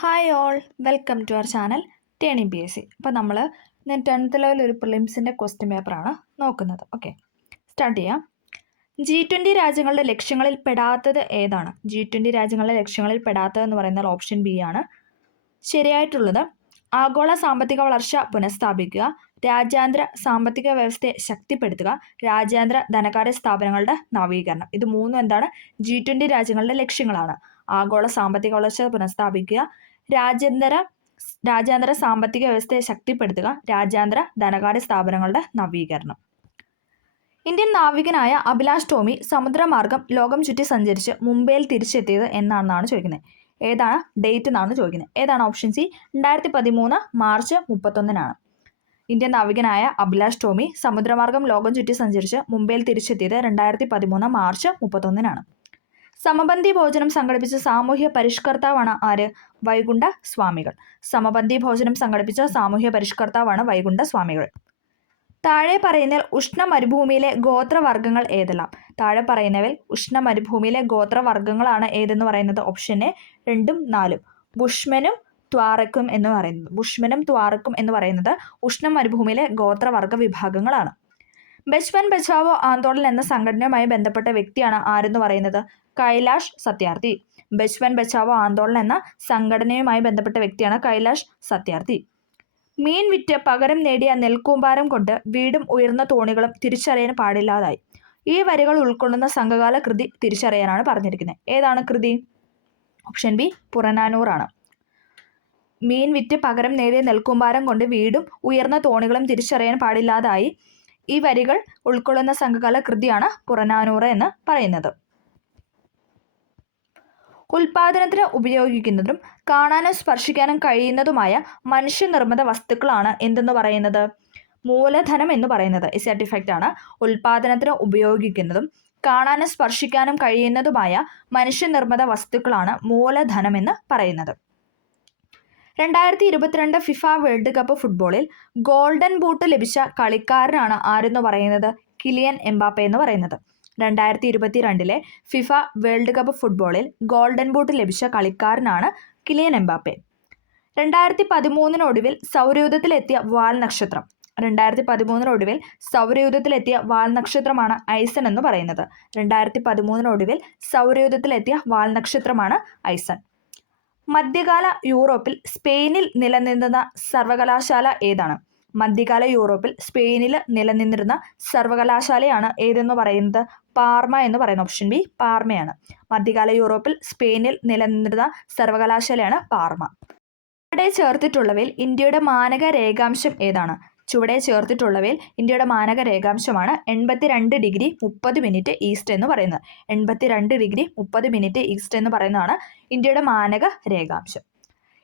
Hi all, welcome to our channel TNPSC. അപ്പോൾ ഞാൻ 10th level ഒരു പ്രിലിംസിൻ്റെ ക്വസ്റ്റ്യൻ പേപ്പറാണ് നോക്കുന്നത്. ഓക്കെ, സ്റ്റാർട്ട് ചെയ്യാം. G20 രാജ്യങ്ങളുടെ ലക്ഷ്യങ്ങളിൽ പെടാത്തത് ഏതാണ്? G20 രാജ്യങ്ങളുടെ ലക്ഷ്യങ്ങളിൽ പെടാത്തതെന്ന് പറയുന്നത് ഓപ്ഷൻ ബി ആണ് ശരിയായിട്ടുള്ളത്. ആഗോള സാമ്പത്തിക വളർച്ച പുനഃസ്ഥാപിക്കുക, രാജ്യാന്തര സാമ്പത്തിക വ്യവസ്ഥയെ ശക്തിപ്പെടുത്തുക, രാജ്യാന്തര ധനകാര്യ സ്ഥാപനങ്ങളുടെ നവീകരണം. ഇത് മൂന്നും എന്താണ്? G20 രാജ്യങ്ങളുടെ ലക്ഷ്യങ്ങളാണ്. ആഗോള സാമ്പത്തിക വളർച്ച പുനഃസ്ഥാപിക്കുക, രാജ്യാന്തര സാമ്പത്തിക വ്യവസ്ഥയെ ശക്തിപ്പെടുത്തുക, രാജ്യാന്തര ധനകാര്യ സ്ഥാപനങ്ങളുടെ നവീകരണം. ഇന്ത്യൻ നാവികനായ അഭിലാഷ് ടോമി സമുദ്രമാർഗം ലോകം ചുറ്റി സഞ്ചരിച്ച് മുംബൈയിൽ തിരിച്ചെത്തിയത് എന്നാണെന്നാണ് ചോദിക്കുന്നത്. ഏതാണ് ഡേറ്റ് എന്നാണ് ചോദിക്കുന്നത്. ഏതാണ്? Option C 2013 March 31. ഇന്ത്യൻ നാവികനായ അഭിലാഷ് ടോമി സമുദ്രമാർഗം ലോകം ചുറ്റി സഞ്ചരിച്ച് മുംബൈയിൽ തിരിച്ചെത്തിയത് 2013 മാർച്ച് 31. സമപന്തി ഭോജനം സംഘടിപ്പിച്ച സാമൂഹ്യ പരിഷ്കർത്താവാണ് ആര്? വൈകുണ്ഠ സ്വാമികൾ. സമപന്തി ഭോജനം സംഘടിപ്പിച്ച സാമൂഹ്യ പരിഷ്കർത്താവാണ് വൈകുണ്ഠ സ്വാമികൾ. താഴെ പറയുന്നതിൽ ഉഷ്ണമരുഭൂമിയിലെ ഗോത്രവർഗ്ഗങ്ങൾ ഏതെല്ലാം? താഴെ പറയുന്നവയിൽ ഉഷ്ണമരുഭൂമിയിലെ ഗോത്രവർഗ്ഗങ്ങളാണ് ഏതെന്ന് പറയുന്നത് ഓപ്ഷൻ എ 2ഉം 4ഉം. ബുഷ്മനും ത്വാറക്കും എന്ന് പറയുന്നത്. ബുഷ്മനും ത്വാറക്കും എന്ന് പറയുന്നത് ഉഷ്ണമരുഭൂമിയിലെ ഗോത്രവർഗ്ഗ വിഭാഗങ്ങളാണ്. ബച്പൻ ബച്ചാവോ ആന്തോളൻ എന്ന സംഘടനയുമായി ബന്ധപ്പെട്ട വ്യക്തിയാണ് ആരെന്ന് പറയുന്നത്? കൈലാഷ് സത്യാർത്ഥി. ബച്പൻ ബച്ചാവോ ആന്തോളൻ എന്ന സംഘടനയുമായി ബന്ധപ്പെട്ട വ്യക്തിയാണ് കൈലാഷ് സത്യാർത്ഥി. മീൻ വിറ്റ് പകരം നേടിയ നെൽക്കൂമ്പാരം കൊണ്ട് വീടും ഉയർന്ന തോണികളും തിരിച്ചറിയാൻ പാടില്ലാതായി. ഈ വരികൾ ഉൾക്കൊള്ളുന്ന സംഘകാല കൃതി തിരിച്ചറിയാനാണ് പറഞ്ഞിരിക്കുന്നത്. ഏതാണ് കൃതി? Option B പുറനാനൂറാണ്. മീൻ വിറ്റ് പകരം നേടിയ നെൽക്കൂമ്പാരം കൊണ്ട് വീടും ഉയർന്ന തോണികളും തിരിച്ചറിയാൻ പാടില്ലാതായി. ഈ വരികൾ ഉൾക്കൊള്ളുന്ന സംഘകാല കൃതിയാണ് പുറനാനൂറ് എന്ന് പറയുന്നത്. ഉൽപാദനത്തിന് ഉപയോഗിക്കുന്നതും കാണാനും സ്പർശിക്കാനും കഴിയുന്നതുമായ മനുഷ്യനിർമ്മിത വസ്തുക്കളാണ് എന്തെന്ന് പറയുന്നത്? മൂലധനം എന്ന് പറയുന്നത്. സർട്ടിഫൈഡ് ആണ്. ഉൽപാദനത്തിന് ഉപയോഗിക്കുന്നതും കാണാനും സ്പർശിക്കാനും കഴിയുന്നതുമായ മനുഷ്യനിർമ്മിത വസ്തുക്കളാണ് മൂലധനം എന്ന് പറയുന്നത്. 2022 ഫിഫ വേൾഡ് കപ്പ് ഫുട്ബോളിൽ ഗോൾഡൻ ബൂട്ട് ലഭിച്ച കളിക്കാരനാണ് ആരെന്ന് പറയുന്നത്? കിലിയൻ എംബാപ്പെ എന്ന് പറയുന്നത്. 2022 ഫിഫ വേൾഡ് കപ്പ് ഫുട്ബോളിൽ ഗോൾഡൻ ബൂട്ട് ലഭിച്ച കളിക്കാരനാണ് കിലിയൻ എംബാപ്പെ. 2013 സൗരയൂഥത്തിലെത്തിയ വാൽ നക്ഷത്രം. 2013 സൗരയൂഥത്തിലെത്തിയ വാൽ നക്ഷത്രമാണ് ഐസൺ എന്ന് പറയുന്നത്. 2013 സൗരയൂഥത്തിലെത്തിയ വാൽ നക്ഷത്രമാണ് ഐസൺ. മധ്യകാല യൂറോപ്പിൽ സ്പെയിനിൽ നിലനിന്നിരുന്ന സർവകലാശാല ഏതാണ്? മധ്യകാല യൂറോപ്പിൽ സ്പെയിനിൽ നിലനിന്നിരുന്ന സർവകലാശാലയാണ് ഏതെന്ന് പറയുന്നത്? പാർമ എന്ന് പറയുന്നത്. ഓപ്ഷൻ ബി പാർമയാണ്. മധ്യകാല യൂറോപ്പിൽ സ്പെയിനിൽ നിലനിന്നിരുന്ന സർവകലാശാലയാണ് പാർമ. ചുവടെ ചേർത്തിട്ടുള്ളവയിൽ ഇന്ത്യയുടെ മാനക രേഖാംശം ഏതാണ്? ചുവടെ ചേർത്തിട്ടുള്ളവയിൽ ഇന്ത്യയുടെ മാനക രേഖാംശമാണ് 82 ഡിഗ്രി 30 മിനിറ്റ് ഈസ്റ്റ് എന്ന് പറയുന്നത്. 82 ഡിഗ്രി 30 മിനിറ്റ് ഈസ്റ്റ് എന്ന് പറയുന്നതാണ് ഇന്ത്യയുടെ മാനക രേഖാംശം.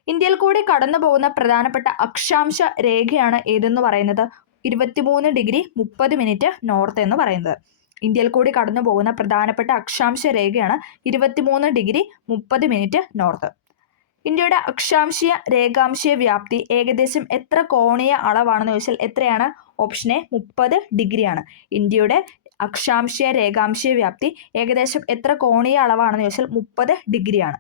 ഇന്ത്യയിൽ കൂടി കടന്നു പോകുന്ന പ്രധാനപ്പെട്ട അക്ഷാംശ രേഖയാണ് ഏതെന്ന് പറയുന്നത്? 23 ഡിഗ്രി 30 മിനിറ്റ് നോർത്ത് എന്ന് പറയുന്നത്. ഇന്ത്യയിൽ കൂടി കടന്നു പോകുന്ന പ്രധാനപ്പെട്ട അക്ഷാംശ രേഖയാണ് 23 ഡിഗ്രി 30 മിനിറ്റ് നോർത്ത്. ഇന്ത്യയുടെ അക്ഷാംശീയ രേഖാംശീയ വ്യാപ്തി ഏകദേശം എത്ര കോണീയ അളവാണെന്ന് ചോദിച്ചാൽ എത്രയാണ്? ഓപ്ഷൻ എ 30 ഡിഗ്രിയാണ്. ഇന്ത്യയുടെ അക്ഷാംശീയ രേഖാംശീയ വ്യാപ്തി ഏകദേശം എത്ര കോണീയ അളവാണെന്ന് ചോദിച്ചാൽ 30 ഡിഗ്രിയാണ്.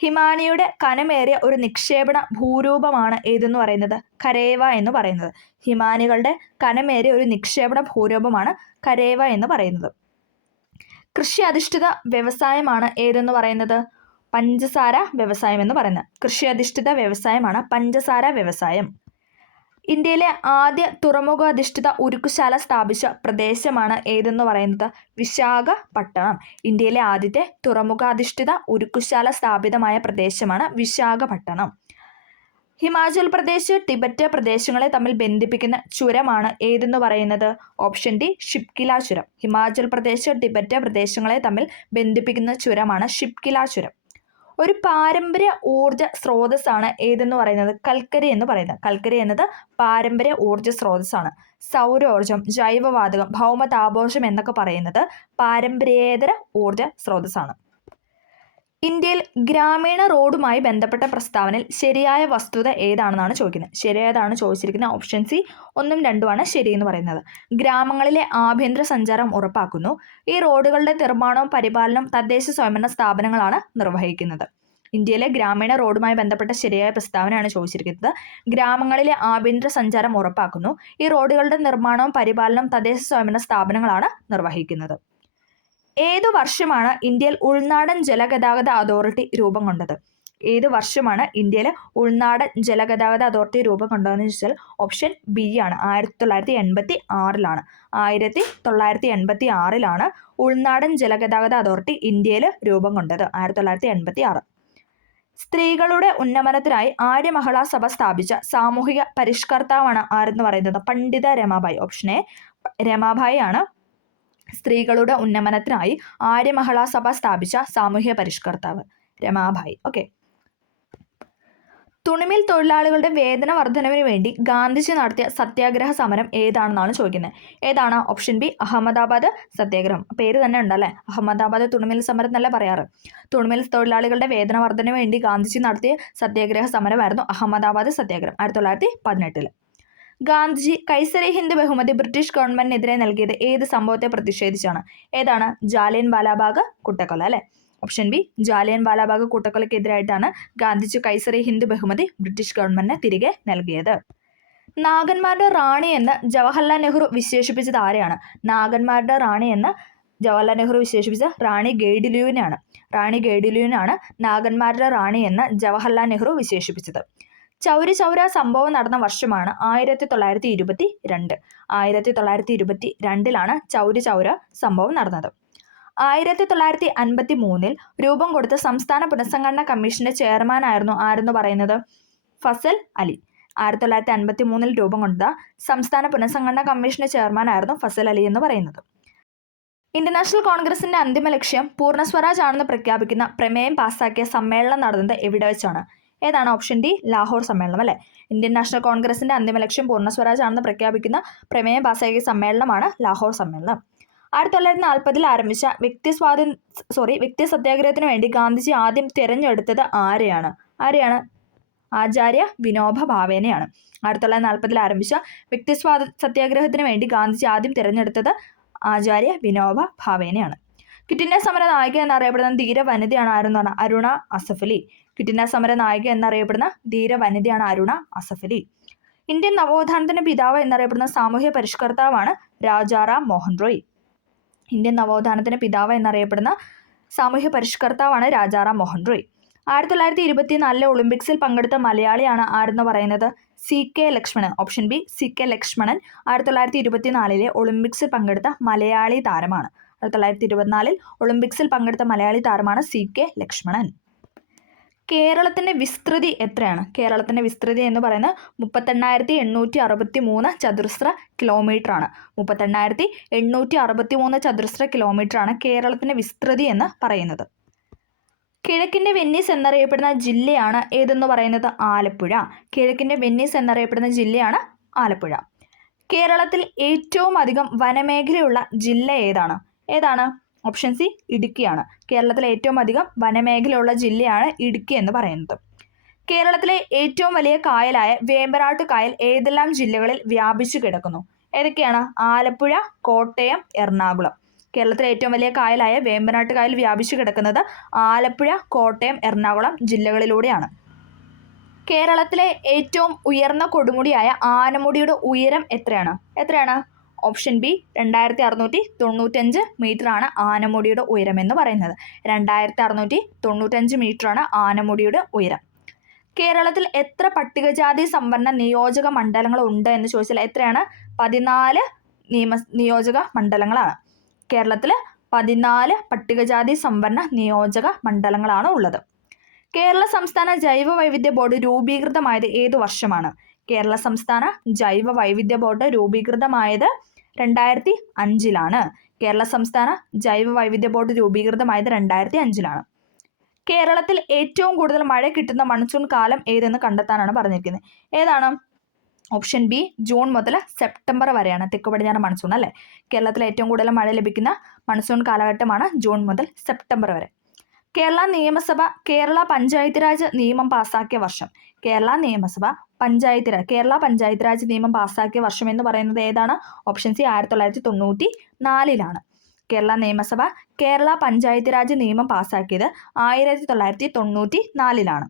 ഹിമാനിയുടെ കനമേറിയ ഒരു നിക്ഷേപണ ഭൂരൂപമാണ് ഏതെന്ന് പറയുന്നത്? കരേവ എന്ന് പറയുന്നത്. ഹിമാനികളുടെ കനമേറിയ ഒരു നിക്ഷേപണ ഭൂരൂപമാണ് കരേവ എന്ന് പറയുന്നത്. കൃഷി അധിഷ്ഠിത വ്യവസായമാണ് ഏതെന്ന് പറയുന്നത്? പഞ്ചസാര വ്യവസായം എന്ന് പറയുന്നത്. കൃഷി അധിഷ്ഠിത വ്യവസായമാണ് പഞ്ചസാര വ്യവസായം. ഇന്ത്യയിലെ ആദ്യ തുറമുഖാധിഷ്ഠിത ഉരുക്കുശാല സ്ഥാപിച്ച പ്രദേശമാണ് ഏതെന്ന് പറയുന്നത്? വിശാഖപട്ടണം. ഇന്ത്യയിലെ ആദ്യത്തെ തുറമുഖാധിഷ്ഠിത ഉരുക്കുശാല സ്ഥാപിതമായ പ്രദേശമാണ് വിശാഖപട്ടണം. ഹിമാചൽ പ്രദേശ് ടിബറ്റ് പ്രദേശങ്ങളെ തമ്മിൽ ബന്ധിപ്പിക്കുന്ന ചുരമാണ് ഏതെന്ന് പറയുന്നത്? ഓപ്ഷൻ ഡി ഷിപ്കില ചുരം. ഹിമാചൽ പ്രദേശ് ടിബറ്റ് പ്രദേശങ്ങളെ തമ്മിൽ ബന്ധിപ്പിക്കുന്ന ചുരമാണ് ഷിപ്കില ചുരം. ഒരു പാരമ്പര്യ ഊർജ സ്രോതസ്സാണ് ഏതെന്ന് പറയുന്നത്? കൽക്കരി എന്ന് പറയുന്നത്. കൽക്കരി എന്നത് പാരമ്പര്യ ഊർജ സ്രോതസ്സാണ്. സൗരോർജം, ജൈവവാതകം, ഭൗമതാപോർജം എന്നൊക്കെ പറയുന്നത് പാരമ്പര്യേതര ഊർജ സ്രോതസ്സാണ്. ഇന്ത്യയിൽ ഗ്രാമീണ റോഡുമായി ബന്ധപ്പെട്ട പ്രസ്താവനയിൽ ശരിയായ വസ്തുത ഏതാണെന്നാണ് ചോദിക്കുന്നത്. ശരിയായതാണ് ചോദിച്ചിരിക്കുന്നത്. ഓപ്ഷൻ സി 1ഉം 2ഉമാണ് ശരിയെന്ന് പറയുന്നത്. ഗ്രാമങ്ങളിലെ ആഭ്യന്തര സഞ്ചാരം ഉറപ്പാക്കുന്നു. ഈ റോഡുകളുടെ നിർമ്മാണവും പരിപാലനവും തദ്ദേശ സ്വയംഭരണ സ്ഥാപനങ്ങളാണ് നിർവഹിക്കുന്നത്. ഇന്ത്യയിലെ ഗ്രാമീണ റോഡുമായി ബന്ധപ്പെട്ട ശരിയായ പ്രസ്താവനയാണ് ചോദിച്ചിരിക്കുന്നത്. ഗ്രാമങ്ങളിലെ ആഭ്യന്തര സഞ്ചാരം ഉറപ്പാക്കുന്നു. ഈ റോഡുകളുടെ നിർമ്മാണവും പരിപാലനവും തദ്ദേശ സ്വയംഭരണ സ്ഥാപനങ്ങളാണ് നിർവഹിക്കുന്നത്. ഏതു വർഷമാണ് ഇന്ത്യയിൽ ഉൾനാടൻ ജലഗതാഗത അതോറിറ്റി രൂപം കൊണ്ടത്? ഏത് വർഷമാണ് ഇന്ത്യയിൽ ഉൾനാടൻ ജലഗതാഗത അതോറിറ്റി രൂപം കൊണ്ടതെന്ന് ചോദിച്ചാൽ ഓപ്ഷൻ ബി ആണ്. 1986 1986 ഉൾനാടൻ ജലഗതാഗത അതോറിറ്റി ഇന്ത്യയിൽ രൂപം കൊണ്ടത്. 1986. സ്ത്രീകളുടെ ഉന്നമനത്തിനായി ആര്യ മഹിളാ സഭ സ്ഥാപിച്ച സാമൂഹിക പരിഷ്കർത്താവാണ് ആരെന്ന് പറയുന്നത്? പണ്ഡിത രമാബായി. ഓപ്ഷൻ എ രമാബായി ആണ് സ്ത്രീകളുടെ ഉന്നമനത്തിനായി ആര്യ മഹിളാ സഭ സ്ഥാപിച്ച സാമൂഹ്യ പരിഷ്കർത്താവ് രമാബായി. ഓക്കെ. തുണിമിൽ തൊഴിലാളികളുടെ വേതന വർധനവിന് വേണ്ടി ഗാന്ധിജി നടത്തിയ സത്യാഗ്രഹ സമരം ഏതാണെന്നാണ് ചോദിക്കുന്നത്. ഏതാണ്? ഓപ്ഷൻ ബി അഹമ്മദാബാദ് സത്യാഗ്രഹം. പേര് തന്നെ ഉണ്ടല്ലേ, അഹമ്മദാബാദ് തുണിമിൽ സമരം എന്നല്ല പറയാറ്. തുണിമിൽ തൊഴിലാളികളുടെ വേതന വർധനവിന് വേണ്ടി ഗാന്ധിജി നടത്തിയ സത്യാഗ്രഹ സമരമായിരുന്നു അഹമ്മദാബാദ് സത്യാഗ്രഹം 1918. ഗാന്ധിജി കൈസരി ഹിന്ദ് ബഹുമതി ബ്രിട്ടീഷ് ഗവൺമെന്റിനെതിരെ നൽകിയത് ഏത് സംഭവത്തെ പ്രതിഷേധിച്ചാണ്? ഏതാണ്? ജാലിയൻ വാലാബാഗ് കൂട്ടക്കൊല അല്ലെ. ഓപ്ഷൻ ബി ജാലിയൻ വാലാബാഗ് കൂട്ടക്കൊലയ്ക്കെതിരായിട്ടാണ് ഗാന്ധിജി കൈസരി ഹിന്ദ് ബഹുമതി ബ്രിട്ടീഷ് ഗവൺമെന്റിന് തിരികെ നൽകിയത്. നാഗന്മാരുടെ റാണി എന്ന് ജവഹർലാൽ നെഹ്റു വിശേഷിപ്പിച്ചത് ആരെയാണ്? നാഗന്മാരുടെ റാണി എന്ന് ജവഹർലാൽ നെഹ്റു വിശേഷിപ്പിച്ച റാണി ഗെയ്ഡിലുവിനാണ്. റാണി ഗെയ്ഡിലുവിനാണ് നാഗന്മാരുടെ റാണി എന്ന് ജവഹർലാൽ നെഹ്റു വിശേഷിപ്പിച്ചത്. ചൗരി ചൗര സംഭവം നടന്ന വർഷമാണ് 1922. 1922 ചൗരി ചൗര സംഭവം നടന്നത്. 1953 രൂപം കൊടുത്ത സംസ്ഥാന പുനഃസംഘടനാ കമ്മീഷന്റെ ചെയർമാനായിരുന്നു ആരെന്ന് പറയുന്നത്? ഫസൽ അലി. 1953 രൂപം കൊടുത്ത സംസ്ഥാന പുനഃസംഘടനാ കമ്മീഷന്റെ ചെയർമാനായിരുന്നു ഫസൽ അലി എന്ന് പറയുന്നത്. ഇന്ത്യൻ നാഷണൽ കോൺഗ്രസിന്റെ അന്തിമ ലക്ഷ്യം പൂർണ്ണ സ്വരാജ് ആണെന്ന് പ്രഖ്യാപിക്കുന്ന പ്രമേയം പാസാക്കിയ സമ്മേളനം നടന്നത് എവിടെ വെച്ചാണ്? ഏതാണ്? ഓപ്ഷൻ ഡി ലാഹോർ സമ്മേളനം അല്ലെ. ഇന്ത്യൻ നാഷണൽ കോൺഗ്രസിന്റെ അന്തിമ ലക്ഷ്യം പൂർണ്ണ സ്വരാജ് ആണെന്ന് പ്രഖ്യാപിക്കുന്ന പ്രമേയം പാസാക്കിയ സമ്മേളനമാണ് ലാഹോർ സമ്മേളനം. 1940 ആരംഭിച്ച വ്യക്തി സത്യാഗ്രഹത്തിന് വേണ്ടി ഗാന്ധിജി ആദ്യം തിരഞ്ഞെടുത്തത് ആരെയാണ്? ആചാര്യ വിനോബ ഭാവേനെയാണ്. 1940 ആരംഭിച്ച വ്യക്തി സത്യാഗ്രഹത്തിന് വേണ്ടി ഗാന്ധിജി ആദ്യം തിരഞ്ഞെടുത്തത് ആചാര്യ വിനോബ ഭാവേനെയാണ്. ക്വിറ്റ് ഇന്ത്യ സമര നായിക എന്നറിയപ്പെടുന്ന ധീര വനിതയാണ് ആരെന്നാണ്? അരുണ അസഫ് അലി. ക്വിറ്റ് ഇന്ത്യ സമര നായിക എന്നറിയപ്പെടുന്ന ധീര വനിതയാണ് അരുണ അസഫ് അലി. ഇന്ത്യൻ നവോത്ഥാനത്തിന്റെ പിതാവ് എന്നറിയപ്പെടുന്ന സാമൂഹ്യ പരിഷ്കർത്താവാണ് രാജാറാം മോഹൻ റോയ്. ഇന്ത്യൻ നവോത്ഥാനത്തിന്റെ പിതാവ് എന്നറിയപ്പെടുന്ന സാമൂഹ്യ പരിഷ്കർത്താവാണ് രാജാറാം മോഹൻ റോയ്. 1924 ഒളിമ്പിക്സിൽ പങ്കെടുത്ത മലയാളിയാണ് ആരെന്ന് പറയുന്നത്? CK Lakshmanan. Option B CK Lakshmanan 1924 ഒളിമ്പിക്സിൽ പങ്കെടുത്ത മലയാളി താരമാണ്. 1924 ഒളിമ്പിക്സിൽ പങ്കെടുത്ത മലയാളി താരമാണ് CK ലക്ഷ്മണൻ. കേരളത്തിന്റെ വിസ്തൃതി എത്രയാണ്? കേരളത്തിന്റെ വിസ്തൃതി എന്ന് പറയുന്നത് 38,863 ചതുരശ്ര കിലോമീറ്റർ ആണ്. 38,863 ചതുരശ്ര കിലോമീറ്റർ ആണ് കേരളത്തിന്റെ വിസ്തൃതി എന്ന് പറയുന്നത്. കിഴക്കിന്റെ വെന്നീസ് എന്നറിയപ്പെടുന്ന ജില്ലയാണ് ഏതെന്ന് പറയുന്നത്? ആലപ്പുഴ. കിഴക്കിന്റെ വെന്നീസ് എന്നറിയപ്പെടുന്ന ജില്ലയാണ് ആലപ്പുഴ. കേരളത്തിൽ ഏറ്റവും അധികം വനമേഖലയുള്ള ജില്ല ഏതാണ്? ഓപ്ഷൻ സി ഇടുക്കിയാണ്. കേരളത്തിലെ ഏറ്റവും അധികം വനമേഖലയുള്ള ജില്ലയാണ് ഇടുക്കി എന്ന് പറയുന്നത്. കേരളത്തിലെ ഏറ്റവും വലിയ കായലായ വേമ്പനാട്ട് കായൽ ഏതെല്ലാം ജില്ലകളിൽ വ്യാപിച്ചു കിടക്കുന്നു? ഏതൊക്കെയാണ്? ആലപ്പുഴ, കോട്ടയം, എറണാകുളം. കേരളത്തിലെ ഏറ്റവും വലിയ കായലായ വേമ്പനാട്ട് കായൽ വ്യാപിച്ചു കിടക്കുന്നത് ആലപ്പുഴ, കോട്ടയം, എറണാകുളം ജില്ലകളിലൂടെയാണ്. കേരളത്തിലെ ഏറ്റവും ഉയർന്ന കൊടുമുടിയായ ആനമുടിയുടെ ഉയരം എത്രയാണ്? ഓപ്ഷൻ ബി 2695 മീറ്ററാണ് ആനമുടിയുടെ ഉയരം എന്ന് പറയുന്നത്. 2695 മീറ്ററാണ് ആനമുടിയുടെ ഉയരം. കേരളത്തിൽ എത്ര പട്ടികജാതി സംവരണ നിയോജക മണ്ഡലങ്ങൾ ഉണ്ട് എന്ന് ചോദിച്ചാൽ എത്രയാണ്? 14 നിയോജക മണ്ഡലങ്ങളാണ്. കേരളത്തിൽ 14 പട്ടികജാതി സംവരണ നിയോജക മണ്ഡലങ്ങളാണ് ഉള്ളത്. കേരള സംസ്ഥാന ജൈവ വൈവിധ്യ ബോർഡ് രൂപീകൃതമായത് ഏതു വർഷമാണ്? കേരള സംസ്ഥാന ജൈവ വൈവിധ്യ ബോർഡ് രൂപീകൃതമായത് 2005 കേരള സംസ്ഥാന ജൈവ വൈവിധ്യ ബോർഡ് രൂപീകൃതമായത് 2005 കേരളത്തിൽ ഏറ്റവും കൂടുതൽ മഴ കിട്ടുന്ന മൺസൂൺ കാലം ഏതെന്ന് കണ്ടെത്താനാണ് പറഞ്ഞിരിക്കുന്നത്. ഏതാണ്? ഓപ്ഷൻ ബി ജൂൺ മുതൽ സെപ്റ്റംബർ വരെയാണ് തെക്ക് പടിഞ്ഞാറ് മൺസൂൺ അല്ലേ. കേരളത്തിൽ ഏറ്റവും കൂടുതൽ മഴ ലഭിക്കുന്ന മൺസൂൺ കാലഘട്ടമാണ് ജൂൺ മുതൽ സെപ്റ്റംബർ വരെ. കേരള പഞ്ചായത്ത് രാജ് നിയമം പാസാക്കിയ വർഷം. കേരള പഞ്ചായത്ത് രാജ് നിയമം പാസാക്കിയ വർഷം എന്ന് പറയുന്നത് ഏതാണ്? ഓപ്ഷൻ സി 1994 കേരള നിയമസഭ കേരള പഞ്ചായത്ത് രാജ് നിയമം പാസാക്കിയത് 1994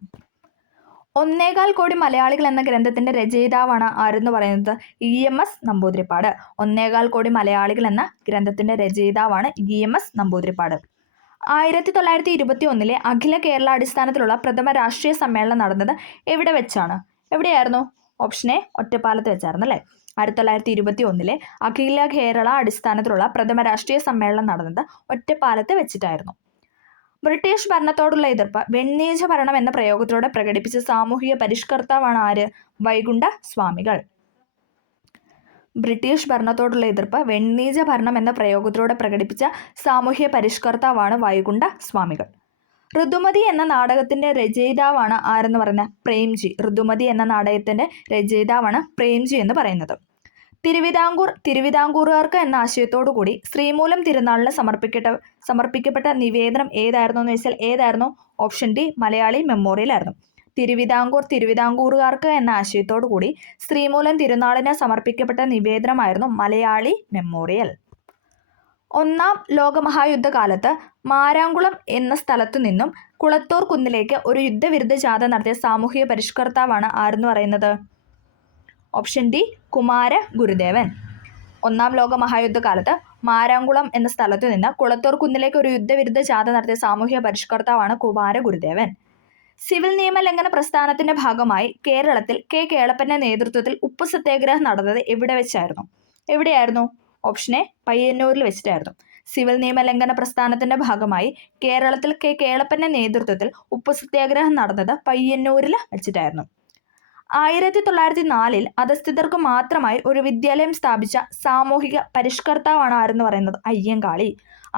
ഒന്നേകാൽ കോടി മലയാളികൾ എന്ന ഗ്രന്ഥത്തിന്റെ രചയിതാവാണ് ആരെന്ന് പറയുന്നത്? EMS നമ്പൂതിരിപ്പാട്. ഒന്നേകാൽ കോടി മലയാളികൾ എന്ന ഗ്രന്ഥത്തിന്റെ രചയിതാവാണ് EMS നമ്പൂതിരിപ്പാട്. 1921 അഖില കേരള അടിസ്ഥാനത്തിലുള്ള പ്രഥമ രാഷ്ട്രീയ സമ്മേളനം നടന്നത് എവിടെ വെച്ചാണ്? എവിടെയായിരുന്നു? ഓപ്ഷൻ എ ഒറ്റപ്പാലത്ത് വെച്ചായിരുന്നു അല്ലേ? 1921 അഖില കേരള അടിസ്ഥാനത്തിലുള്ള പ്രഥമ രാഷ്ട്രീയ സമ്മേളനം നടന്നത് ഒറ്റപ്പാലത്ത് വെച്ചിട്ടായിരുന്നു. ബ്രിട്ടീഷ് ഭരണത്തോടുള്ള എതിർപ്പ് വെണ്ണീജ ഭരണം എന്ന പ്രയോഗത്തിലൂടെ പ്രകടിപ്പിച്ച സാമൂഹിക പരിഷ്കർത്താവാണ് ആര്? വൈകുണ്ഠ സ്വാമികൾ. ബ്രിട്ടീഷ് ഭരണത്തോടുള്ള എതിർപ്പ് വെണ്ണീജ ഭരണം എന്ന പ്രയോഗത്തിലൂടെ പ്രകടിപ്പിച്ച സാമൂഹ്യ പരിഷ്കർത്താവാണ് വൈകുണ്ഠ സ്വാമികൾ. ഋതുമതി എന്ന നാടകത്തിന്റെ രചയിതാവാണ് ആരെന്ന് പറയുന്നത്? പ്രേംജി. ഋതുമതി എന്ന നാടകത്തിന്റെ രചയിതാവാണ് പ്രേംജി എന്ന് പറയുന്നത്. തിരുവിതാംകൂറുകാർക്ക് എന്ന ആശയത്തോടുകൂടി ശ്രീമൂലം തിരുനാളിന് സമർപ്പിക്കപ്പെട്ട നിവേദനം ഏതായിരുന്നു എന്ന് വെച്ചാൽ ഏതായിരുന്നു? ഓപ്ഷൻ ഡി മലയാളി മെമ്മോറിയൽ ആയിരുന്നു. തിരുവിതാംകൂറുകാർക്ക് എന്ന ആശയത്തോടുകൂടി ശ്രീമൂലം തിരുനാളിന് സമർപ്പിക്കപ്പെട്ട നിവേദനമായിരുന്നു മലയാളി മെമ്മോറിയൽ. ഒന്നാം ലോകമഹായുദ്ധകാലത്ത് മാരാങ്കുളം എന്ന സ്ഥലത്തു നിന്നും കുളത്തൂർ കുന്നിലേക്ക് ഒരു യുദ്ധവിരുദ്ധ ജാഥ നടത്തിയ സാമൂഹിക പരിഷ്കർത്താവാണ് ആരെന്ന് പറയുന്നത്? ഓപ്ഷൻ ഡി കുമാര ഗുരുദേവൻ. ഒന്നാം ലോക മഹായുദ്ധകാലത്ത് മാരാങ്കുളം എന്ന സ്ഥലത്തു നിന്ന് കുളത്തൂർ കുന്നിലേക്ക് ഒരു യുദ്ധവിരുദ്ധ ജാഥ നടത്തിയ സാമൂഹിക പരിഷ്കർത്താവാണ് കുമാര ഗുരുദേവൻ. സിവിൽ നിയമലംഘന പ്രസ്ഥാനത്തിന്റെ ഭാഗമായി കേരളത്തിൽ കേളപ്പന്റെ നേതൃത്വത്തിൽ ഉപ്പു സത്യാഗ്രഹം നടന്നത് എവിടെ വെച്ചായിരുന്നു? എവിടെയായിരുന്നു? ഓപ്ഷൻ എ പയ്യന്നൂരിൽ വെച്ചിട്ടായിരുന്നു. സിവിൽ നിയമലംഘന പ്രസ്ഥാനത്തിന്റെ ഭാഗമായി കേരളത്തിൽ കേളപ്പന്റെ നേതൃത്വത്തിൽ ഉപ്പു സത്യാഗ്രഹം നടന്നത് പയ്യന്നൂരിൽ വെച്ചിട്ടായിരുന്നു. 1904 അധസ്ഥിതർക്ക് മാത്രമായി ഒരു വിദ്യാലയം സ്ഥാപിച്ച സാമൂഹിക പരിഷ്കർത്താവാണ് ആരെന്ന് പറയുന്നത്? അയ്യങ്കാളി.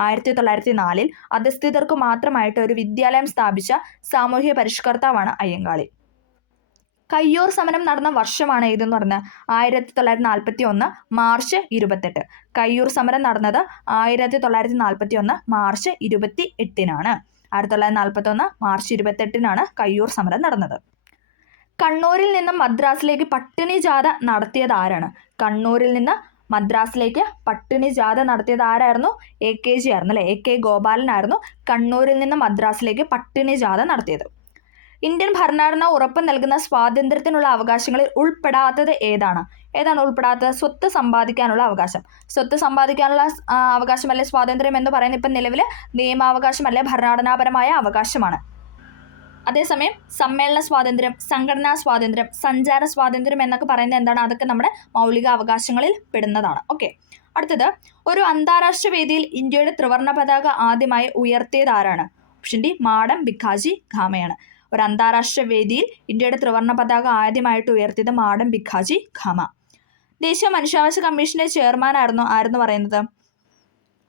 1904 അധസ്ഥിതർക്ക് മാത്രമായിട്ട് ഒരു വിദ്യാലയം സ്ഥാപിച്ച സാമൂഹിക പരിഷ്കർത്താവാണ് അയ്യങ്കാളി. കയ്യൂർ സമരം നടന്ന വർഷമാണ് ഏതെന്ന് പറഞ്ഞാൽ 1941 മാർച്ച് 28. കയ്യൂർ സമരം നടന്നത് 1941 മാർച്ച് 28-നാണ്. 1941 മാർച്ച് 28-നാണ് കയ്യൂർ സമരം നടന്നത്. കണ്ണൂരിൽ നിന്ന് മദ്രാസിലേക്ക് പട്ടിണി ജാഥ നടത്തിയത് ആരാണ്? കണ്ണൂരിൽ നിന്ന് മദ്രാസിലേക്ക് പട്ടിണി ജാഥ നടത്തിയത് ആരായിരുന്നു? AKG ആയിരുന്നു അല്ലേ? AK ഗോപാലനായിരുന്നു കണ്ണൂരിൽ നിന്ന് മദ്രാസിലേക്ക് പട്ടിണി ജാഥ നടത്തിയത്. ഇന്ത്യൻ ഭരണഘടന ഉറപ്പ് നൽകുന്ന സ്വാതന്ത്ര്യത്തിനുള്ള അവകാശങ്ങളിൽ ഉൾപ്പെടാത്തത് ഏതാണ്? ഏതാണ് ഉൾപ്പെടാത്തത്? സ്വത്ത് സമ്പാദിക്കാനുള്ള അവകാശം. സ്വത്ത് സമ്പാദിക്കാനുള്ള അവകാശമല്ലേ സ്വാതന്ത്ര്യം എന്ന് പറയുന്നത്? ഇപ്പം നിലവിൽ നിയമാവകാശമല്ലേ ഭരണഘടനാപരമായ അവകാശമാണ്. അതേസമയം സമ്മേളന സ്വാതന്ത്ര്യം, സംഘടനാ സ്വാതന്ത്ര്യം, സഞ്ചാര സ്വാതന്ത്ര്യം എന്നൊക്കെ പറയുന്നത് എന്താണ്? അതൊക്കെ നമ്മുടെ മൗലിക അവകാശങ്ങളിൽ പെടുന്നതാണ്. ഓക്കെ, അടുത്തത് ഒരു അന്താരാഷ്ട്ര വേദിയിൽ ഇന്ത്യയുടെ ത്രിവർണ്ണ പതാക ആദ്യമായി ഉയർത്തിയത് ആരാണ്? ഓപ്ഷൻ ഡി മാഡം ഭിക്കാജി ഖാമയാണ്. ഒരു അന്താരാഷ്ട്ര വേദിയിൽ ഇന്ത്യയുടെ ത്രിവർണ്ണ പതാക ആദ്യമായിട്ട് ഉയർത്തിയത് മാഡം ഭിക്കാജി ഖാമ. ദേശീയ മനുഷ്യാവകാശ കമ്മീഷന്റെ ചെയർമാൻ ആരെന്ന് പറയുന്നത്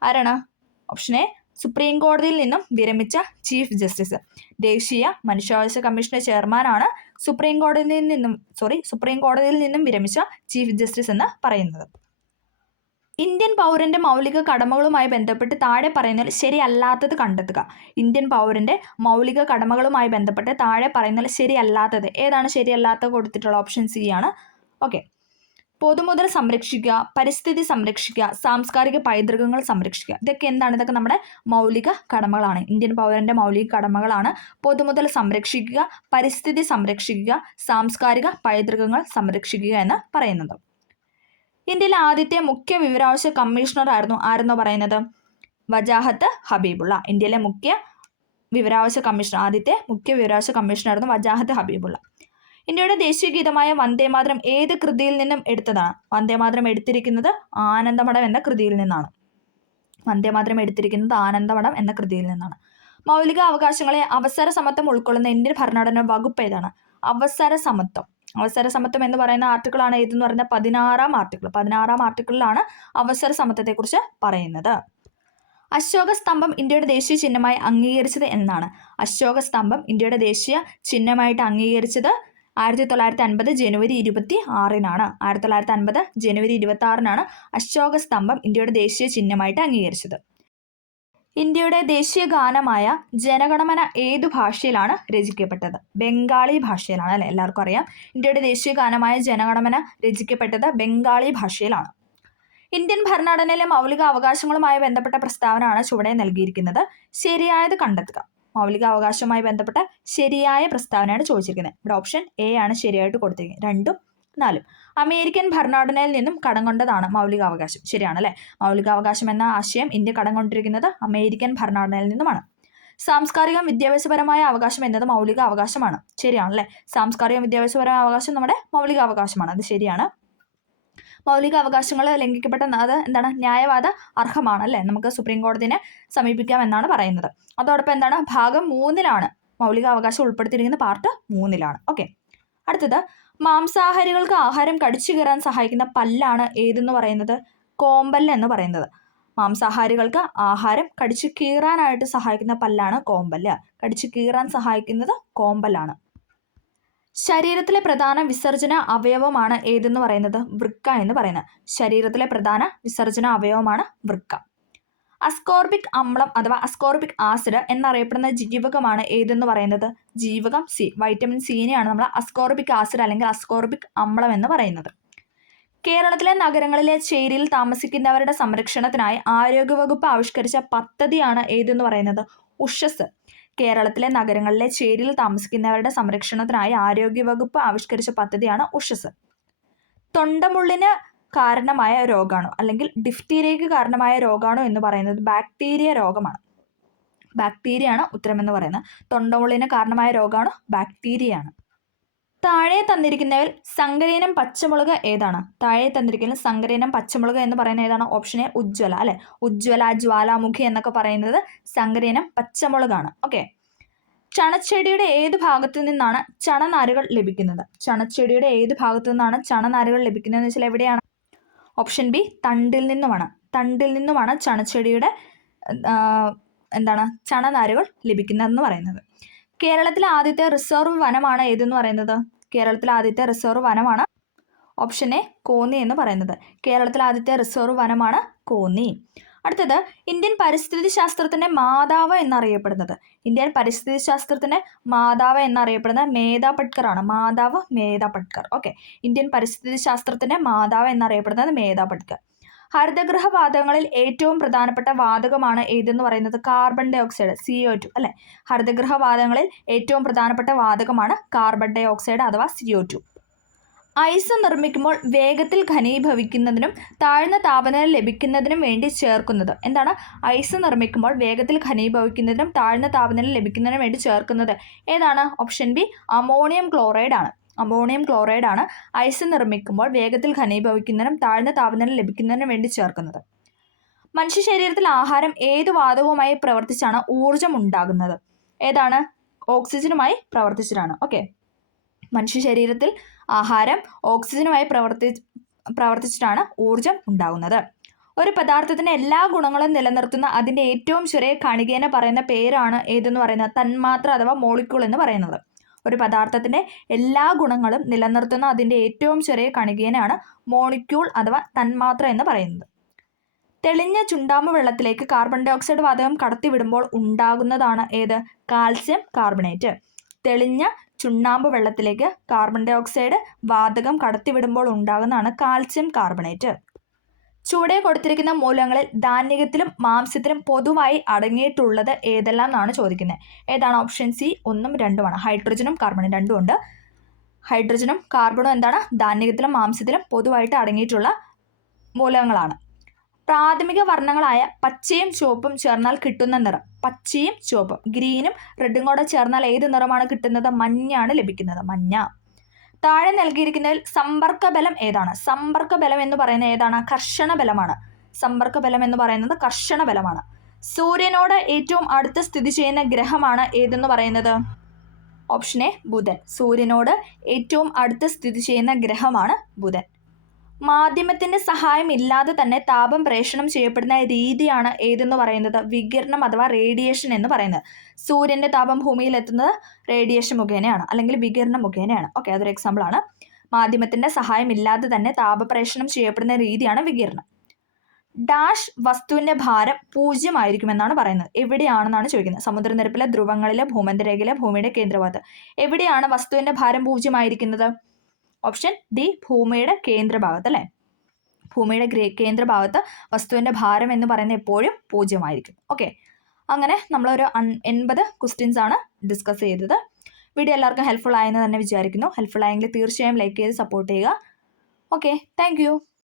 ആരാണ്? ഓപ്ഷൻ എ സുപ്രീം കോടതിയിൽ നിന്നും വിരമിച്ച ചീഫ് ജസ്റ്റിസ്. ദേശീയ മനുഷ്യാവകാശ കമ്മീഷന്റെ ചെയർമാനാണ് സുപ്രീം കോടതിയിൽ നിന്നും വിരമിച്ച ചീഫ് ജസ്റ്റിസ് എന്ന് പറയുന്നത്. ഇന്ത്യൻ പൗരന്റെ മൗലിക കടമകളുമായി ബന്ധപ്പെട്ട് താഴെ പറയുന്നതിൽ ശരിയല്ലാത്തത് കണ്ടെത്തുക. ഇന്ത്യൻ പൗരന്റെ മൗലിക കടമകളുമായി ബന്ധപ്പെട്ട് താഴെ പറയുന്നതിൽ ശരിയല്ലാത്തത് ഏതാണ്? ശരിയല്ലാത്തത് കൊടുത്തിട്ടുള്ള ഓപ്ഷൻ സി ആണ്. ഓക്കെ, പൊതുമുതൽ സംരക്ഷിക്കുക, പരിസ്ഥിതി സംരക്ഷിക്കുക, സാംസ്കാരിക പൈതൃകങ്ങൾ സംരക്ഷിക്കുക. ഇതൊക്കെ എന്താണ്? ഇതൊക്കെ നമ്മുടെ മൗലിക കടമകളാണ്. ഇന്ത്യൻ പൗരന്റെ മൗലിക കടമകളാണ് പൊതുമുതൽ സംരക്ഷിക്കുക, പരിസ്ഥിതി സംരക്ഷിക്കുക, സാംസ്കാരിക പൈതൃകങ്ങൾ സംരക്ഷിക്കുക എന്ന് പറയുന്നത്. ഇന്ത്യയിലെ ആദ്യത്തെ മുഖ്യ വിവരാവകാശ കമ്മീഷണർ ആരെന്ന് പറയുന്നത്? വജാഹത്ത് ഹബീബുള്ള. ഇന്ത്യയിലെ ആദ്യത്തെ മുഖ്യ വിവരാവകാശ കമ്മീഷണറായിരുന്നു വജാഹത്ത് ഹബീബുള്ള. ഇന്ത്യയുടെ ദേശീയ ഗീതമായ വന്ദേമാതരം ഏത് കൃതിയിൽ നിന്നും എടുത്തതാണ്? വന്ദേമാതരം എടുത്തിരിക്കുന്നത് ആനന്ദമഠം എന്ന കൃതിയിൽ നിന്നാണ്. മൗലിക അവകാശങ്ങളെ അവസര സമത്വം ഉൾക്കൊള്ളുന്ന ഇന്ത്യൻ ഭരണഘടന വകുപ്പ് ഏതാണ്? അവസര സമത്വം എന്ന് പറയുന്ന ആർട്ടിക്കിളാണ് ഏതെന്ന് പറയുന്നത്? 16-ാം ആർട്ടിക്കിൾ. 16-ാം ആർട്ടിക്കിളിലാണ് അവസര സമത്വത്തെക്കുറിച്ച് പറയുന്നത്. അശോക സ്തംഭം ഇന്ത്യയുടെ ദേശീയ ചിഹ്നമായി അംഗീകരിച്ചത് എന്നാണ്? അശോക സ്തംഭം ഇന്ത്യയുടെ ദേശീയ ചിഹ്നമായിട്ട് അംഗീകരിച്ചത് 1950 ജനുവരി 26-നാണ്. 1950 ജനുവരി 26-നാണ് അശോക സ്തംഭം ഇന്ത്യയുടെ ദേശീയ ചിഹ്നമായിട്ട് അംഗീകരിച്ചത്. ഇന്ത്യയുടെ ദേശീയ ഗാനമായ ജനഗണമന ഏതു ഭാഷയിലാണ് രചിക്കപ്പെട്ടത്? ബംഗാളി ഭാഷയിലാണ് അല്ലേ? എല്ലാവർക്കും അറിയാം ഇന്ത്യയുടെ ദേശീയ ഗാനമായ ജനഗണമന രചിക്കപ്പെട്ടത് ബംഗാളി ഭാഷയിലാണ്. ഇന്ത്യൻ ഭരണഘടനയിലെ മൗലിക അവകാശങ്ങളുമായി ബന്ധപ്പെട്ട പ്രസ്താവനയാണ് ചുവടെ നൽകിയിരിക്കുന്നത്. ശരിയായത് കണ്ടെത്തുക. മൗലിക അവകാശവുമായി ബന്ധപ്പെട്ട ശരിയായ പ്രസ്താവനയാണ് ചോദിച്ചിരിക്കുന്നത്. ഇവിടെ ഓപ്ഷൻ എ ആണ് ശരിയായിട്ട് കൊടുത്തിരിക്കുന്നത്. 2ഉം 4ഉം. അമേരിക്കൻ ഭരണഘടനയിൽ നിന്നും കടം കൊണ്ടതാണ് മൗലികാവകാശം. ശരിയാണല്ലേ? മൗലികാവകാശം എന്ന ആശയം ഇന്ത്യ കടം കൊണ്ടിരിക്കുന്നത് അമേരിക്കൻ ഭരണഘടനയിൽ നിന്നുമാണ്. സാംസ്കാരികം വിദ്യാഭ്യാസപരമായ അവകാശം എന്നത് മൗലിക അവകാശമാണ്. ശരിയാണല്ലേ? സാംസ്കാരിക വിദ്യാഭ്യാസപരമായ അവകാശം നമ്മുടെ മൗലിക അവകാശമാണ്. അത് ശരിയാണ്. മൗലിക അവകാശങ്ങൾ ലംഘിക്കപ്പെട്ട അത് എന്താണ്? ന്യായവാദ അർഹമാണ് അല്ലേ? നമുക്ക് സുപ്രീം കോടതിനെ സമീപിക്കാം എന്നാണ് പറയുന്നത്. അതോടൊപ്പം എന്താണ്? ഭാഗം 3ലാണ് മൗലിക അവകാശം ഉൾപ്പെടുത്തിയിരിക്കുന്ന പാർട്ട് 3ലാണ്. ഓക്കെ. അടുത്തത് മാംസാഹാരികൾക്ക് ആഹാരം കടിച്ചു കയറാൻ സഹായിക്കുന്ന പല്ലാണ് ഏതെന്ന് പറയുന്നത്? കോമ്പല്ല് എന്ന് പറയുന്നത്. മാംസാഹാരികൾക്ക് ആഹാരം കടിച്ചു കീറാനായിട്ട് സഹായിക്കുന്ന പല്ലാണ് കോമ്പല്ല്. കടിച്ചു കീറാൻ സഹായിക്കുന്നത് കോമ്പല്ലാണ്. ശരീരത്തിലെ പ്രധാന വിസർജന അവയവമാണ് ഏതെന്ന് പറയുന്നത്? വൃക്ക എന്ന് പറയുന്നത്. ശരീരത്തിലെ പ്രധാന വിസർജന അവയവമാണ് വൃക്ക. അസ്കോർബിക് അമ്ലം അഥവാ അസ്കോർബിക് ആസിഡ് എന്നറിയപ്പെടുന്ന ജീവകമാണ് ഏതെന്ന് പറയുന്നത്? ജീവകം സി. വൈറ്റമിൻ സിനെയാണ് നമ്മൾ അസ്കോർബിക് ആസിഡ് അല്ലെങ്കിൽ അസ്കോർബിക് അമ്ലം എന്ന് പറയുന്നത്. കേരളത്തിലെ നഗരങ്ങളിലെ ചേരിയിൽ താമസിക്കുന്നവരുടെ സംരക്ഷണത്തിനായി ആരോഗ്യവകുപ്പ് ആവിഷ്കരിച്ച പദ്ധതിയാണ് ഏതെന്ന് പറയുന്നത്? ഉഷസ്. കേരളത്തിലെ നഗരങ്ങളിലെ ചേരിയിൽ താമസിക്കുന്നവരുടെ സംരക്ഷണത്തിനായി ആരോഗ്യവകുപ്പ് ആവിഷ്കരിച്ച പദ്ധതിയാണ് ഉഷസ്. തൊണ്ടമുള്ളിന് കാരണമായ രോഗാണു അല്ലെങ്കിൽ ഡിഫ്തീരിയയ്ക്ക് കാരണമായ രോഗാണു എന്ന് പറയുന്നത് ബാക്ടീരിയ രോഗമാണ്. ബാക്ടീരിയയാണ് ഉത്തരമെന്ന് പറയുന്നത്. തൊണ്ടമുള്ളിന് കാരണമായ രോഗാണു ബാക്ടീരിയയാണ്. താഴെ തന്നിരിക്കുന്നവയിൽ സങ്കരയിനം പച്ചമുളക് ഏതാണ്? താഴെ തന്നിരിക്കുന്ന സങ്കരയിനം പച്ചമുളക് എന്ന് പറയുന്നത് ഏതാണ്? ഓപ്ഷൻ എ ഉജ്ജ്വല അല്ലെ? ഉജ്ജ്വല, ജ്വാലാമുഖി എന്നൊക്കെ പറയുന്നത് സങ്കരയിനം പച്ചമുളകാണ്. ഓക്കെ. ചണച്ചെടിയുടെ ഏത് ഭാഗത്തു നിന്നാണ് ചണനാരുകൾ ലഭിക്കുന്നത്? ചണച്ചെടിയുടെ ഏത് ഭാഗത്തു നിന്നാണ് ചണനാരുകൾ ലഭിക്കുന്നതെന്ന് വെച്ചാൽ എവിടെയാണ്? ഓപ്ഷൻ ബി തണ്ടിൽ നിന്നുമാണ്. തണ്ടിൽ നിന്നുമാണ് ചണച്ചെടിയുടെ ചണനാരുകൾ ലഭിക്കുന്നതെന്ന് പറയുന്നത്. കേരളത്തിലെ ആദ്യത്തെ റിസർവ് വനമാണ് ഏതെന്ന് പറയുന്നത്? കേരളത്തിലെ ആദ്യത്തെ റിസർവ് വനമാണ് ഓപ്ഷൻ എ കോന്നി എന്ന് പറയുന്നത്. കേരളത്തിലെ ആദ്യത്തെ റിസർവ് വനമാണ് കോന്നി. അടുത്തത് ഇന്ത്യൻ പരിസ്ഥിതി ശാസ്ത്രത്തിന്റെ മാതാവ് എന്നറിയപ്പെടുന്നത്? ഇന്ത്യൻ പരിസ്ഥിതി ശാസ്ത്രത്തിന്റെ മാതാവ് എന്നറിയപ്പെടുന്നത് മേധ പട്കർ ആണ്. മാതാവ് മേധ പട്കർ. ഓക്കെ. ഇന്ത്യൻ പരിസ്ഥിതി ശാസ്ത്രത്തിന്റെ മാതാവ് എന്നറിയപ്പെടുന്നത് മേധ പട്കർ. ഹരിതഗൃഹ വാതകങ്ങളിൽ ഏറ്റവും പ്രധാനപ്പെട്ട വാതകമാണ് ഏതെന്ന് പറയുന്നത്? കാർബൺ ഡൈ ഓക്സൈഡ്, CO2 അല്ലെ? ഹരിതഗൃഹ വാതകങ്ങളിൽ ഏറ്റവും പ്രധാനപ്പെട്ട വാതകമാണ് കാർബൺ ഡൈ ഓക്സൈഡ് അഥവാ CO2. ഐസ് നിർമ്മിക്കുമ്പോൾ വേഗത്തിൽ ഘനീഭവിക്കുന്നതിനും താഴ്ന്ന താപനില ലഭിക്കുന്നതിനും വേണ്ടി ചേർക്കുന്നത് എന്താണ്? ഐസ് നിർമ്മിക്കുമ്പോൾ വേഗത്തിൽ ഘനീഭവിക്കുന്നതിനും താഴ്ന്ന താപനില ലഭിക്കുന്നതിനും വേണ്ടി ചേർക്കുന്നത് ഏതാണ്? ഓപ്ഷൻ ബി അമോണിയം ക്ലോറൈഡ് ആണ്. അമോണിയം ക്ലോറൈഡ് ആണ് ഐസ് നിർമ്മിക്കുമ്പോൾ വേഗത്തിൽ ഘനീഭവിക്കുന്നതിനും താഴ്ന്ന താപനില ലഭിക്കുന്നതിനും വേണ്ടി ചേർക്കുന്നത്. മനുഷ്യ ശരീരത്തിൽ ആഹാരം ഏത് വാതകവുമായി പ്രവർത്തിച്ചാണ് ഊർജം ഉണ്ടാകുന്നത്? ഏതാണ്? ഓക്സിജനുമായി പ്രവർത്തിച്ചിട്ടാണ്. ഓക്കെ. മനുഷ്യ ശരീരത്തിൽ ആഹാരം ഓക്സിജനുമായി പ്രവർത്തിച്ചിട്ടാണ് ഊർജം ഉണ്ടാകുന്നത്. ഒരു പദാർത്ഥത്തിന്റെ എല്ലാ ഗുണങ്ങളും നിലനിർത്തുന്ന അതിന്റെ ഏറ്റവും ചെറിയ കണികേനെ പറയുന്ന പേരാണ് ഏതെന്ന് പറയുന്നത്? തന്മാത്ര അഥവാ മോളിക്യൂൾ എന്ന് പറയുന്നത്. ഒരു പദാർത്ഥത്തിന്റെ എല്ലാ ഗുണങ്ങളും നിലനിർത്തുന്ന അതിന്റെ ഏറ്റവും ചെറിയ കണികേനാണ് മോളിക്യൂൾ അഥവാ തന്മാത്ര എന്ന് പറയുന്നത്. തെളിഞ്ഞ ചുണ്ടാമ്പ് വെള്ളത്തിലേക്ക് കാർബൺ ഡൈ ഓക്സൈഡ് വാതകം കടത്തിവിടുമ്പോൾ ഉണ്ടാകുന്നതാണ് ഏത്? Calcium carbonate. തെളിഞ്ഞ ചുണ്ണാമ്പ് വെള്ളത്തിലേക്ക് കാർബൺ ഡൈ ഓക്സൈഡ് വാതകം കടത്തിവിടുമ്പോൾ ഉണ്ടാകുന്നതാണ് കാൽസ്യം കാർബണേറ്റ്. ചുവടെ കൊടുത്തിരിക്കുന്ന മൂലകങ്ങളിൽ ധാന്യത്തിലും മാംസ്യത്തിലും പൊതുവായി അടങ്ങിയിട്ടുള്ളത് ഏതെല്ലാം എന്നാണ് ചോദിക്കുന്നത്. ഏതാണ്? ഓപ്ഷൻ സി 1ഉം 2ഉമാണ്. ഹൈഡ്രജനും കാർബണും രണ്ടും ഉണ്ട്. ഹൈഡ്രജനും കാർബണും എന്താണ്? ധാന്യത്തിലും മാംസ്യത്തിലും പൊതുവായിട്ട് അടങ്ങിയിട്ടുള്ള മൂലകങ്ങളാണ്. പ്രാഥമിക വർണ്ണങ്ങളായ പച്ചയും ചുവപ്പും ചേർന്നാൽ കിട്ടുന്ന നിറം? പച്ചയും ചുവപ്പും, ഗ്രീനും റെഡും കൂടെ ചേർന്നാൽ ഏത് നിറമാണ് കിട്ടുന്നത്? മഞ്ഞയാണ് ലഭിക്കുന്നത്. മഞ്ഞ. താഴെ നൽകിയിരിക്കുന്നതിൽ സമ്പർക്ക ബലം ഏതാണ്? സമ്പർക്ക ബലം എന്ന് പറയുന്നത് ഏതാണ്? കർഷണ ബലമാണ്. സമ്പർക്ക ബലം എന്ന് പറയുന്നത് കർഷണ ബലമാണ്. സൂര്യനോട് ഏറ്റവും അടുത്ത് സ്ഥിതി ചെയ്യുന്ന ഗ്രഹമാണ് ഏതെന്ന് പറയുന്നത്? ഓപ്ഷൻ എ ബുധൻ. സൂര്യനോട് ഏറ്റവും അടുത്ത് സ്ഥിതി ചെയ്യുന്ന ഗ്രഹമാണ് ബുധൻ. മാധ്യമത്തിന്റെ സഹായം ഇല്ലാതെ തന്നെ താപം പ്രേഷണം ചെയ്യപ്പെടുന്ന രീതിയാണ് ഏതെന്ന് പറയുന്നത്? വികിരണം അഥവാ റേഡിയേഷൻ എന്ന് പറയുന്നത്. സൂര്യന്റെ താപം ഭൂമിയിൽ എത്തുന്നത് റേഡിയേഷൻ മുഖേനയാണ് അല്ലെങ്കിൽ വികിരണം മുഖേനയാണ്. ഓക്കെ, അതൊരു എക്സാമ്പിൾ ആണ്. മാധ്യമത്തിന്റെ സഹായം ഇല്ലാതെ തന്നെ താപപ്രേഷണം ചെയ്യപ്പെടുന്ന രീതിയാണ് വികിരണം. ഡാഷ് വസ്തുവിന്റെ ഭാരം 0 ആയിരിക്കുമെന്നാണ് പറയുന്നത്. എവിടെയാണെന്നാണ് ചോദിക്കുന്നത്. സമുദ്രനിരപ്പിലെ, ധ്രുവങ്ങളിലെ, ഭൂമധ്യരേഖയിലെ, ഭൂമിയുടെ കേന്ദ്രഭാഗത്ത് എവിടെയാണ് വസ്തുവിന്റെ ഭാരം 0 ആയിരിക്കുന്നത്? ഓപ്ഷൻ ഡി ഭൂമിയുടെ കേന്ദ്രഭാഗത്ത് അല്ലേ? ഭൂമിയുടെ കേന്ദ്രഭാഗത്ത് വസ്തുവിൻ്റെ ഭാരം എന്ന് പറയുന്നത് എപ്പോഴും 0 ആയിരിക്കും. ഓക്കെ, അങ്ങനെ നമ്മളൊരു 80 ക്വസ്റ്റ്യൻസ് ആണ് ഡിസ്കസ് ചെയ്തത്. വീഡിയോ എല്ലാവർക്കും ഹെൽപ്ഫുൾ ആയെന്ന് തന്നെ വിചാരിക്കുന്നു. ഹെൽപ്ഫുൾ ആയെങ്കിൽ തീർച്ചയായും ലൈക്ക് ചെയ്ത് സപ്പോർട്ട് ചെയ്യുക. Okay, thank